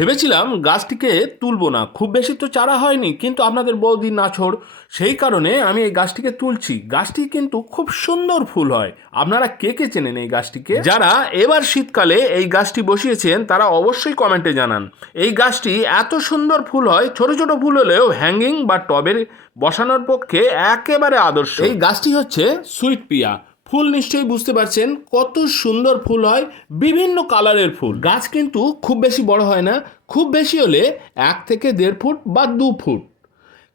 ভেবেছিলাম গাছটিকে তুলবো না, খুব বেশি তো চারা হয়নি, কিন্তু আপনাদের বৌদির নাছোড়, সেই কারণে আমি এই গাছটিকে তুলছি। গাছটি কিন্তু খুব সুন্দর ফুল হয়। আপনারা কে কে চেনেন এই গাছটিকে? যারা এবার শীতকালে এই গাছটি বসিয়েছেন তারা অবশ্যই কমেন্টে জানান। এই গাছটি এত সুন্দর ফুল হয়, ছোট ছোট ফুল হলেও হ্যাঙ্গিং বা টবের বসানোর পক্ষে একেবারে আদর্শ। এই গাছটি হচ্ছে সুইট পিয়া। ফুল নিশ্চয়ই বুঝতে পারছেন কত সুন্দর ফুল হয়, বিভিন্ন কালারের ফুল। গাছ কিন্তু খুব বেশি বড় হয় না, খুব বেশি হলে 1 থেকে 1.5 ফুট বা 2 ফুট,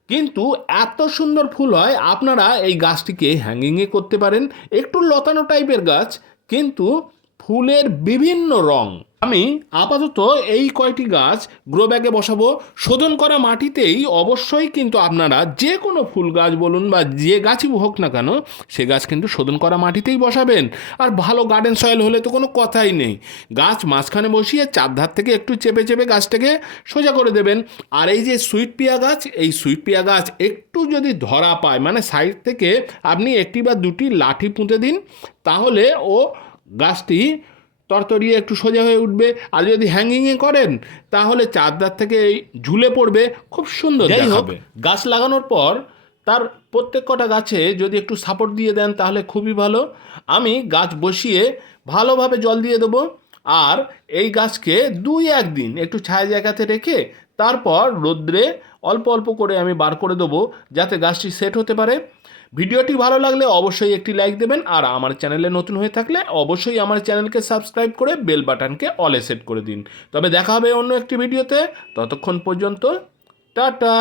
কিন্তু এত সুন্দর ফুল হয়। আপনারা এই গাছটিকে হ্যাঙ্গিংয়ে করতে পারেন। একটু লতানো টাইপের গাছ, কিন্তু ফুলের বিভিন্ন রং। আমি আপাতত এই কয়টি গাছ গ্রো ব্যাগে বসাবো। শোধন করা মাটিতেই অবশ্যই, কিন্তু আপনারা যে কোনো ফুল গাছ বলুন বা যে গাছই হোক না কেন, সে গাছ কিন্তু শোধন করা মাটিতেই বসাবেন। আর ভালো গার্ডেন সয়েল হলে তো কোনো কথাই নেই। গাছ মাঝখানে বসিয়ে চারধার থেকে একটু চেপে চেপে গাছটাকে সোজা করে দেবেন। আর এই যে সুইট পিয়া গাছ, এই সুইট পিয়া গাছ একটু যদি ধরা পায়, মানে সাইড থেকে আপনি 1টি বা 2টি লাঠি পুঁতে দিন, তাহলে ও গাছটি তরতরিয়ে একটু সোজা হয়ে উঠবে। আর যদি হ্যাঙ্গিংয়ে করেন তাহলে চারধার থেকে এই ঝুলে পড়বে, খুব সুন্দর দেখাবে। গাছ লাগানোর পর তার প্রত্যেক কটা গাছে যদি একটু সাপোর্ট দিয়ে দেন তাহলে খুবই ভালো। আমি গাছ বসিয়ে ভালোভাবে জল দিয়ে দেবো, আর এই গাছকে 2-1 দিন একটু ছায়া জায়গাতে রেখে তারপর রোদ্রে অল্প অল্প করে আমি বার করে দেবো, যাতে গাছটি সেট হতে পারে। ভিডিওটি ভালো লাগলে অবশ্যই একটি লাইক দেবেন, আর আমার চ্যানেলে নতুন হয়ে থাকলে অবশ্যই আমার চ্যানেলকে সাবস্ক্রাইব করে বেল বাটনকে অলে সেট করে দিন। তবে দেখা হবে অন্য একটি ভিডিওতে, ততক্ষণ পর্যন্ত টাটা।